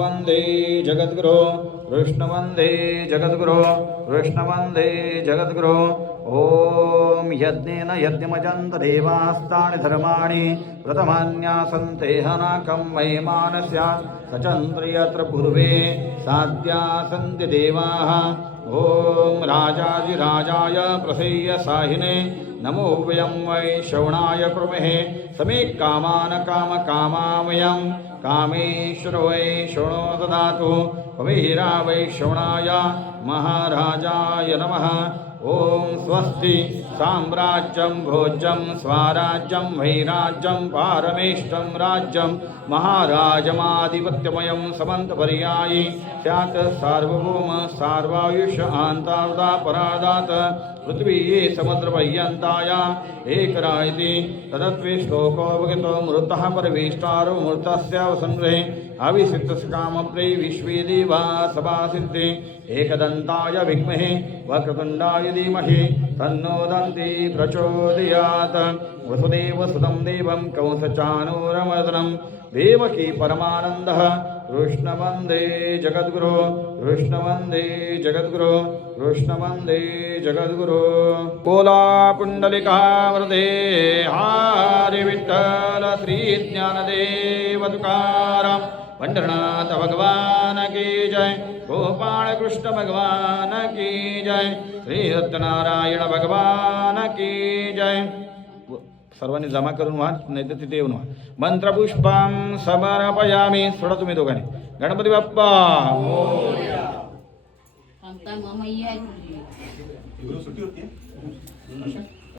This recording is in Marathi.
वंदे जगद्गुरो कृष्ण वंदे जगद्गुरो कृष्ण वंदे जगद्गुरो ओम यज्ञेन यज्ञमजन्त देवास्तानि धर्माणि प्रथमान्यासन्ते हनाकं महिमानस्या सचन्द्रियत्र पूर्वे साध्या सन्ति देवाः ओम राजाधिराजाय प्रसेय्य साहिने नमो वयं वै श्रवणाय कुर्महे समे कामान कामकामामयं कामेश्वरो वै श्रवणो ददातु कवीरा वै श्रवणाय महाराजाय नमः ओम स्वस्ति साम्राज्यं भोज्यं स्वाराज्यं वैराज्यं पारमेष्टं राज्यं महाराजमाधिपत्यमयं समन्तपर्यायी स्यात् सार्वभौम सार्वायुष आन्तावदा परादात पृथ्वी समुद्रपर्यन्ताय एकरायति तदत्वे श्लोकोपगतो मृतः परवेष्टारो मृतस्य वसंग्रहे अविसिद्धस्कामप्रे विश्वे देवा सभासिद्धे एकदन्ताय विद्महे वक्रतुण्डाय धीमहि तन्नो दन्ति प्रचोदयात् वसुदेवसुतं देवं कंसचाणूरमर्दनं देवकी परमानन्दः कृष्ण वन्दे जगद्गुरो कृष्ण वन्दे जगद्गुरो कृष्ण वन्दे जगद्गुरो कोला पुण्डलिका वरदे हरि विठ्ठल श्री ज्ञानदेव तुकाराम पंढरनाथ भगवान की जय गोपाळ कृष्ण भगवान की जय श्री सत्यनारायण भगवान की जय सर्वांनी जमा करून व्हा नाही तर तिथे येऊन व्हा मंत्रपुष्पं समर्पयामि सोडा तुम्ही दोघांनी गणपती बाप्पा मोरया.